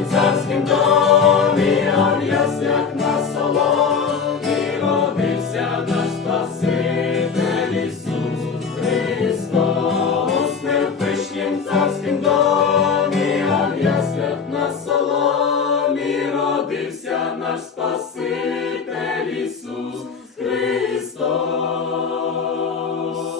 пишнім домі, а в соломі родився наш Спаситель Ісус Христос. Не в пишнім царським домі, а на соломі родився наш Спаситель Ісус